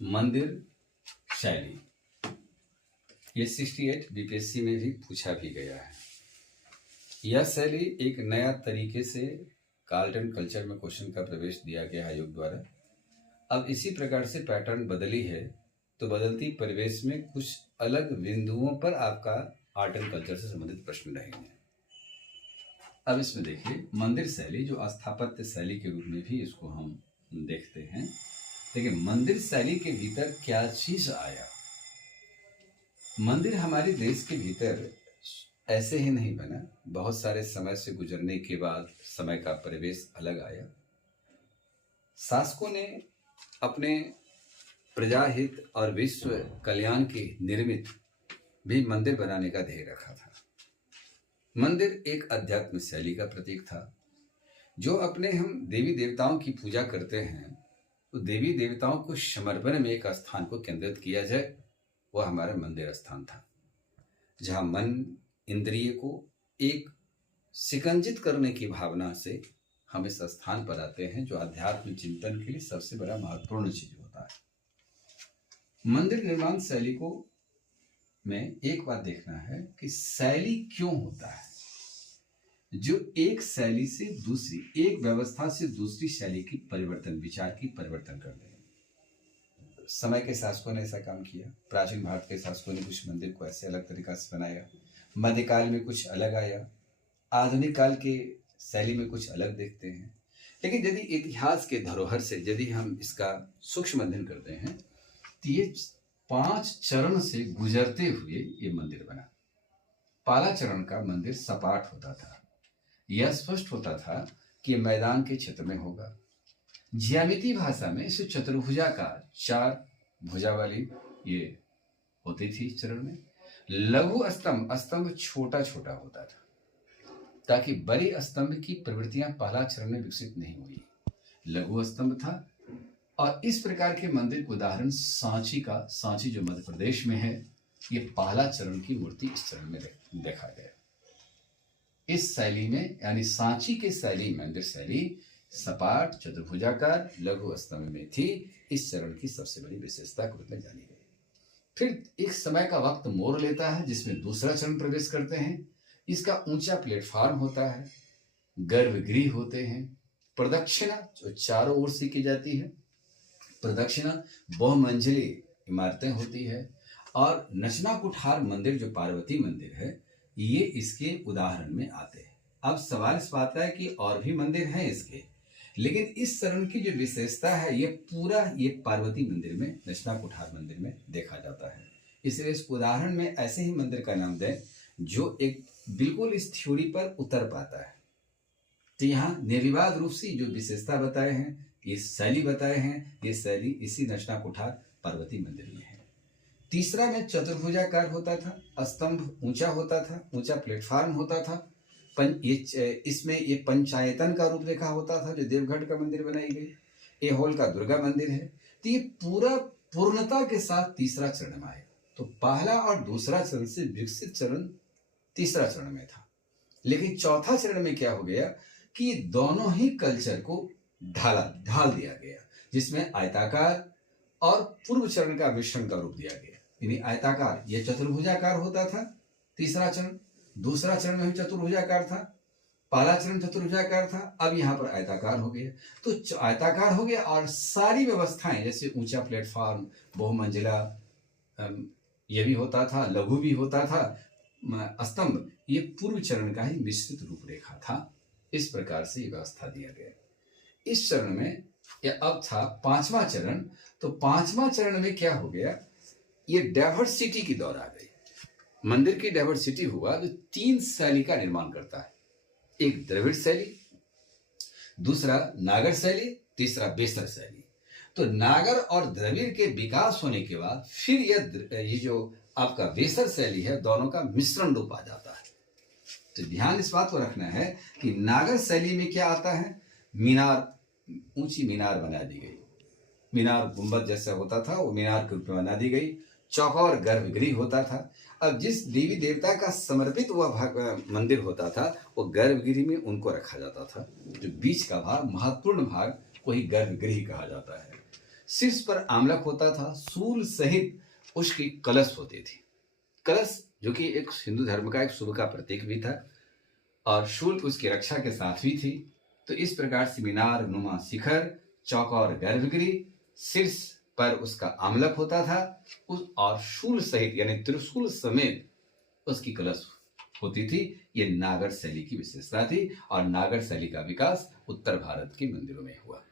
मंदिर शैली, ये 68 बीपीएससी में भी पूछा भी गया है। यह शैली एक नया तरीके से आर्ट एंड कल्चर में क्वेश्चन का प्रवेश दिया गया आयोग द्वारा। अब इसी प्रकार से पैटर्न बदली है, तो बदलती परिवेश में कुछ अलग बिंदुओं पर आपका आर्ट एंड कल्चर से संबंधित प्रश्न रहेंगे। अब इसमें देखिए, मंदिर शैली जो स्थापत्य शैली के रूप में भी इसको हम देखते हैं, लेकिन मंदिर शैली के भीतर क्या चीज आया। मंदिर हमारे देश के भीतर ऐसे ही नहीं बना, बहुत सारे समय से गुजरने के बाद समय का परिवेश अलग आया। शासकों ने अपने प्रजाहित और विश्व कल्याण की निर्मित भी मंदिर बनाने का ध्येय रखा था। मंदिर एक अध्यात्म शैली का प्रतीक था। जो अपने हम देवी देवताओं की पूजा करते हैं, तो देवी देवताओं को समर्पण में एक स्थान को केंद्रित किया जाए, वह हमारा मंदिर स्थान था, जहाँ मन इंद्रिय को एक सिकंजित करने की भावना से हम इस स्थान पर आते हैं, जो अध्यात्म चिंतन के लिए सबसे बड़ा महत्वपूर्ण चीज होता है। मंदिर निर्माण शैली को में एक बात देखना है कि शैली क्यों होता है। जो एक शैली से दूसरी, एक व्यवस्था से दूसरी शैली की परिवर्तन, विचार की परिवर्तन कर दे। समय के शासकों ने ऐसा काम किया। प्राचीन भारत के शासकों ने कुछ मंदिर को ऐसे अलग तरीका से बनाया, मध्यकाल में कुछ अलग आया, आधुनिक काल के शैली में कुछ अलग देखते हैं। लेकिन यदि इतिहास के धरोहर से यदि हम इसका सूक्ष्म अध्ययन करते हैं, तो ये 5 चरण से गुजरते हुए ये मंदिर बना। पहला चरण का मंदिर सपाट होता था। यह स्पष्ट होता था कि मैदान के क्षेत्र में होगा। ज्यामिति भाषा में इसे चतुर्भुजाकार, 4 भुजा वाली ये होती थी चरण में। लघु स्तंभ, स्तंभ छोटा छोटा होता था, ताकि बड़ी स्तंभ की प्रवृत्तियां पहला चरण में विकसित नहीं हुई। लघु स्तंभ था। और इस प्रकार के मंदिर का उदाहरण सांची का, सांची जो मध्य प्रदेश में है, ये पहला चरण की मूर्ति इस चरण में देखा गया। इस शैली में, यानी सांची के शैली, मंदिर शैली सपाट, चतुर्भुजाकार, लघु स्तंभ में थी। इस चरण की सबसे बड़ी विशेषता के रूप में जानी गई। फिर एक समय का वक्त मोड़ लेता है, जिसमें दूसरा चरण प्रवेश करते हैं। इसका ऊंचा प्लेटफॉर्म होता है, गर्भगृह होते हैं, प्रदक्षिणा जो चारों ओर से की जाती है, प्रदक्षिणा बहुमंजिली इमारतें होती है, और नचना कुठार मंदिर जो पार्वती मंदिर है, ये इसके उदाहरण में आते हैं। अब सवाल इस बात का है कि और भी मंदिर हैं इसके, लेकिन इस चरण की जो विशेषता है, ये पूरा ये पार्वती मंदिर में, नचना कुठार मंदिर में देखा जाता है। इसलिए इस उदाहरण में ऐसे ही मंदिर का नाम दें जो एक बिल्कुल इस थ्योरी पर उतर पाता है। तो यहाँ निर्विवाद रूप से जो विशेषता बताए हैं, ये शैली बताए हैं, ये शैली इसी नचना कुठार पार्वती मंदिर में है। तीसरा में चतुर्भुजाकार होता था, स्तंभ ऊंचा होता था, ऊंचा प्लेटफॉर्म होता था। इसमें ये पंचायतन का रूप रेखा होता था, जो देवगढ़ का मंदिर बनाई गई। ये होल का दुर्गा मंदिर है। तो ये पूरा पूर्णता के साथ तीसरा चरण में आया। तो पहला और दूसरा चरण से विकसित चरण तीसरा चरण में था। लेकिन चौथा चरण में क्या हो गया कि दोनों ही कल्चर को ढाल दिया गया, जिसमें आयताकार और पूर्व चरण का मिश्रण का रूप दिया गया। यानी आयताकार, ये चतुर्भुजाकार होता था तीसरा चरण, दूसरा चरण में भी चतुर्भुजाकार था, पहला चरण चतुर्भुजाकार था, अब यहाँ पर आयताकार हो गया। तो आयताकार हो गया, और सारी व्यवस्थाएं जैसे ऊंचा प्लेटफॉर्म, बहुमंजिला ये भी होता था, लघु भी होता था, स्तंभ, ये पूर्व चरण का ही मिश्रित रूपरेखा था। इस प्रकार से ये व्यवस्था दिया गया। इस चरण में यह अब था 5वां चरण। तो 5वां चरण में क्या हो गया, ये डाइवर्सिटी की दौर आ गई। मंदिर की डाइवर्सिटी हुआ, जो 3 शैली का निर्माण करता है। एक द्रविड़ शैली, दूसरा नागर शैली, तीसरा बेसर शैली। तो नागर और द्रविड़ के विकास होने के बाद फिर ये जो आपका बेसर शैली है, दोनों का मिश्रण रूप आ जाता है। तो ध्यान इस बात को रखना है कि नागर शैली में क्या आता है, मीनार, ऊंची मीनार बना दी गई। मीनार गुंबद जैसा होता था, वो मीनार के रूप में बना दी गई। चौकोर गर्भगृह होता था। अब जिस देवी देवता का समर्पित हुआ मंदिर होता था, वो गर्भगृह में उनको रखा जाता था। जो बीच का भाग, महत्वपूर्ण भाग, वही गर्भगृह कहा जाता है। शीर्ष पर आमलक होता था, शूल सहित उसकी कलश होती थी। कलश जो कि एक हिंदू धर्म का एक शुभ का प्रतीक भी था और शूल उसकी रक्षा के साथ भी थी। तो इस प्रकार से मीनार नुमा शिखर, चौकोर गर्भगृह, शीर्ष पर उसका आमलक होता था उस और शूल सहित यानी त्रिशूल समेत उसकी कलश होती थी। ये नागर शैली की विशेषता थी और नागर शैली का विकास उत्तर भारत के मंदिरों में हुआ।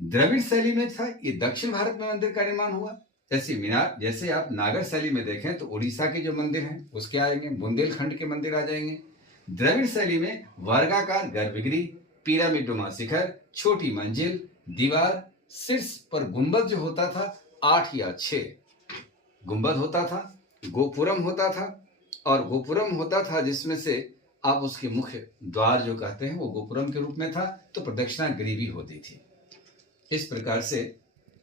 द्रविड़ शैली में था, ये दक्षिण भारत में मंदिर का निर्माण हुआ। जैसे आप नागर शैली में देखें तो उड़ीसा के जो मंदिर हैं उसके आएंगे, बुंदेलखंड के मंदिर आ जाएंगे। द्रविड़ शैली में वर्गाकार गर्भगृह, पिरामिडनुमा शिखर, छोटी मंजिल, दीवार, शीर्ष पर गुंबद जो होता था 8 या 6 गुंबद होता था, गोपुरम होता था और गोपुरम होता था जिसमें से आप उसके मुख्य द्वार जो कहते हैं वो गोपुरम के रूप में था, तो प्रदक्षिणा गिरी भी होती थी। इस प्रकार से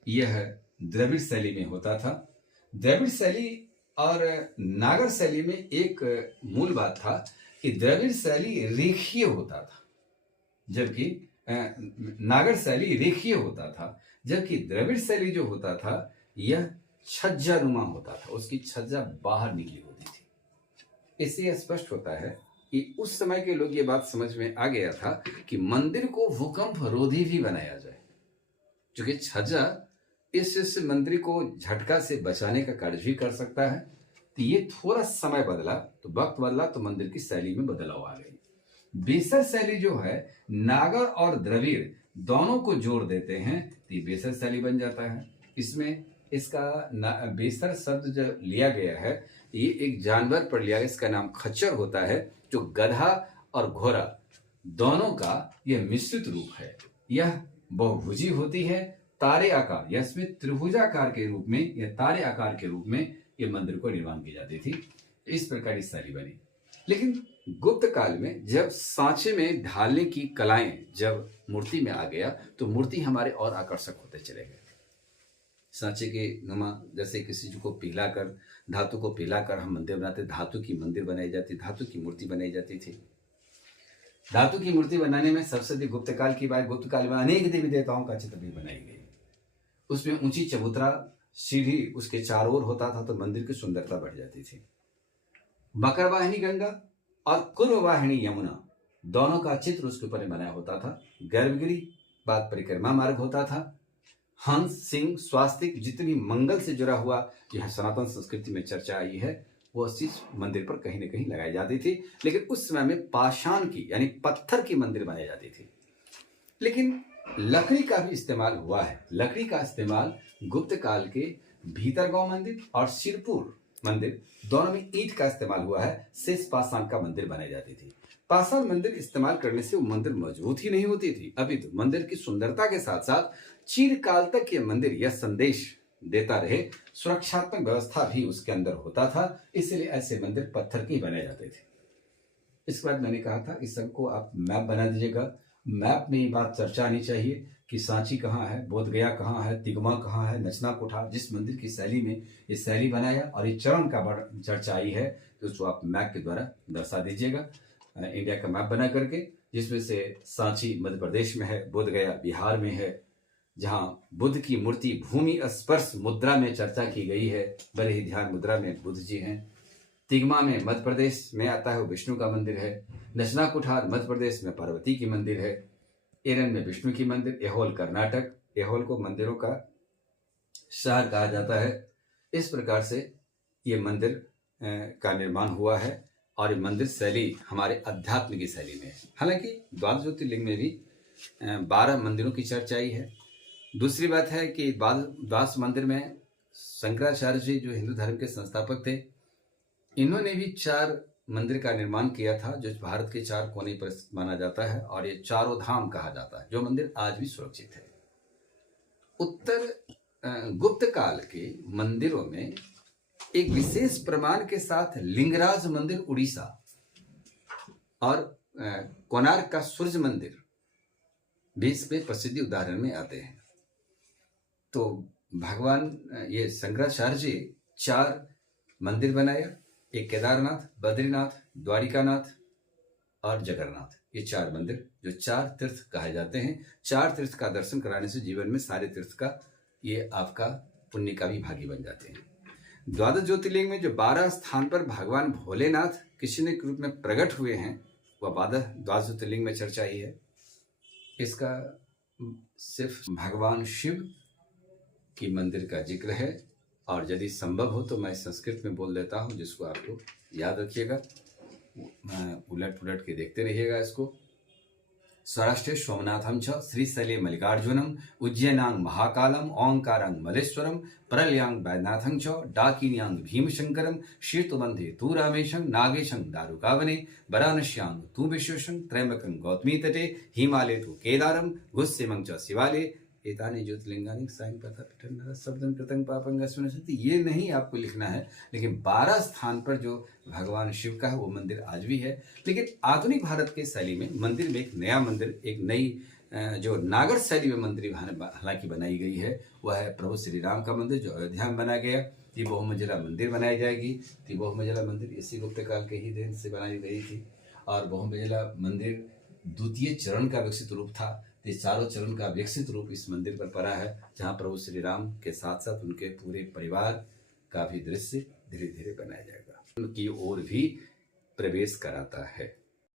यह द्रविड़ शैली में होता था। द्रविड़ शैली और नागर शैली में एक मूल बात था कि द्रविड़ शैली रेखीय होता था जबकि नागर शैली रेखीय होता था, जबकि द्रविड़ शैली जो होता था यह छज्जानुमा होता था, उसकी छज्जा बाहर निकली होती थी। इससे यह स्पष्ट होता है कि उस समय के लोग ये बात समझ में आ गया था कि मंदिर को भूकंप रोधी भी बनाया जाए, क्योंकि छज्जा इस मंदिर को झटका से बचाने का कार्य भी कर सकता है। तो ये थोड़ा समय बदला, तो वक्त बदला तो मंदिर की शैली में बदलाव आ गई। बेसर शैली जो है नागर और द्रविड़ दोनों को जोड़ देते हैं तो ये बेसर शैली बन जाता है। इसमें इसका बेसर शब्द जो लिया गया है ये एक जानवर पर लिया गया, इसका नाम खच्चर होता है, जो गधा और घोड़ा दोनों का यह मिश्रित रूप है। यह बहुभुजी होती है, तारे आकार या इसमें त्रिभुजाकार के रूप में या तारे आकार के रूप में ये मंदिर को निर्माण की जाती थी। इस प्रकार की शैली बनी। लेकिन गुप्त काल में जब सांचे में ढालने की कलाएं जब मूर्ति में आ गया तो मूर्ति हमारे और आकर्षक होते चले गए। सांचे के नुमा जैसे किसी चीज को पिघलाकर, धातु को पिघलाकर हम मंदिर बनाते, धातु की मंदिर बनाई जाती, धातु की मूर्ति बनाई जाती थी। धातु की मूर्ति बनाने में सबसे अधिक गुप्त काल की बात, गुप्त काल में अनेक देवी देवताओं का चित्र भी बनाई गई। उसमें ऊंची चबूतरा सीढ़ी उसके चारों ओर होता था तो मंदिर की सुंदरता बढ़ जाती थी। मकर वाहिनी गंगा और कुर्म वाहिनी यमुना दोनों का चित्र उसके ऊपर बनाया होता था। गर्भगिरी बाद परिक्रमा मार्ग होता था। हंस, सिंह, स्वास्तिक जितनी मंगल से जुड़ा हुआ यह सनातन संस्कृति में चर्चा आई है वो चीज मंदिर पर कहीं न कहीं लगाई जाती थी। लेकिन उस समय में पाषाण की यानी पत्थर की मंदिर बनाई जाती थी। लेकिन लकड़ी का भी इस्तेमाल हुआ है। लकड़ी का इस्तेमाल गुप्त काल के भीतरगांव मंदिर और सिरपुर मंदिर दोनों में ईंट का इस्तेमाल हुआ है। शेष पाषाण का मंदिर बनाई जाती थी। पाषाण मंदिर इस्तेमाल करने से वो मंदिर मजबूत ही नहीं होती थी, अभी तो मंदिर की सुंदरता के साथ साथ चिरकाल तक ये मंदिर यह संदेश देता रहे, सुरक्षात्मक व्यवस्था भी उसके अंदर होता था, इसलिए ऐसे मंदिर पत्थर के ही बनाए जाते थे। इसके बाद मैंने कहा था इस सबको आप मैप बना दीजिएगा। मैप में ये बात चर्चा आनी चाहिए कि सांची कहाँ है, बोधगया कहाँ है, तिगमा कहाँ है, नचना कोठार, जिस मंदिर की शैली में ये शैली बनाया और ये चरण का बड़ा चर्चा आई है तो उसको आप मैप के द्वारा दर्शा दीजिएगा। इंडिया का मैप बना करके, जिसमें से सांची मध्य प्रदेश में है, बोधगया बिहार में है, जहाँ बुद्ध की मूर्ति भूमि स्पर्श मुद्रा में चर्चा की गई है, बड़े ही ध्यान मुद्रा में बुद्ध जी हैं। तिगमा में मध्य प्रदेश में आता है वो विष्णु का मंदिर है। नचना कुठार मध्य प्रदेश में पार्वती की मंदिर है। एरन में विष्णु की मंदिर। एहोल कर्नाटक, एहोल को मंदिरों का शहर कहा जाता है। इस प्रकार से ये मंदिर का निर्माण हुआ है और ये मंदिर शैली हमारे अध्यात्म की शैली में है। हालांकि द्वादश ज्योतिर्लिंग में भी 12 मंदिरों की चर्चा आई है। दूसरी बात है कि द्वादश मंदिर में शंकराचार्य जी जो हिंदू धर्म के संस्थापक थे, इन्होंने भी 4 मंदिर का निर्माण किया था जो भारत के 4 कोने पर माना जाता है और ये चारों धाम कहा जाता है, जो मंदिर आज भी सुरक्षित है। उत्तर गुप्त काल के मंदिरों में एक विशेष प्रमाण के साथ लिंगराज मंदिर उड़ीसा और कोणार्क का सूर्य मंदिर भी इसमें प्रसिद्धि उदाहरण में आते हैं। तो भगवान ये शंकराचार्य जी 4 मंदिर बनाया, एक केदारनाथ, बद्रीनाथ, द्वारिकानाथ और जगन्नाथ। ये 4 मंदिर जो 4 तीर्थ कहे जाते हैं। 4 तीर्थ का दर्शन कराने से जीवन में सारे तीर्थ का ये आपका पुण्य का भी भागी बन जाते हैं। द्वादश ज्योतिर्लिंग में जो 12 स्थान पर भगवान भोलेनाथ किसी के रूप में प्रकट हुए हैं, वह द्वादश ज्योतिर्लिंग में चर्चा ही है। इसका सिर्फ भगवान शिव की मंदिर का जिक्र है, और यदि संभव हो तो मैं संस्कृत में बोल देता हूँ, जिसको आपको याद रखिएगा, उलट पुलट के देखते रहिएगा इसको। स्वराष्ट्रे सोमनाथम च श्रीशैले मल्लिकार्जुनम उज्जैनांग महाकालम ओंकारांग मलेश्वरम परलयांग वैद्यनाथं च डाकिन्यांग भीमशंकरम शीर्तबंधे तू रामेशं नागेशं दारुकावने वाराणस्यां तू विश्वेशं त्रयंबकं गौतमी तटे हिमालय तू केदारम गुस्सेमं च शिवालय एतानि ज्योतिर्लिंगानि सायं पथ पिठन्नर शब्दं कृतं पापं गस्वनशति। ये नहीं आपको लिखना है, लेकिन 12 स्थान पर जो भगवान शिव का है वो मंदिर आज भी है। लेकिन आधुनिक भारत के शैली में मंदिर में एक नया मंदिर, एक नई जो नागर शैली में मंदिर हालांकि बनाई गई है, वह है प्रभु श्री राम का मंदिर जो अयोध्या में बनाया गया। ये बहुमंजिला मंदिर बनाई जाएगी। ये बहुमंजिला मंदिर इसी गुप्त काल के ही देन से बनाई गई थी, और बहुमंजिला मंदिर द्वितीय चरण का विकसित रूप था। ये चारों चरण का विकसित रूप इस मंदिर पर पड़ा है, जहाँ प्रभु श्री राम के साथ साथ उनके पूरे परिवार का भी दृश्य धीरे धीरे बनाया जाएगा, उनकी ओर भी प्रवेश कराता है।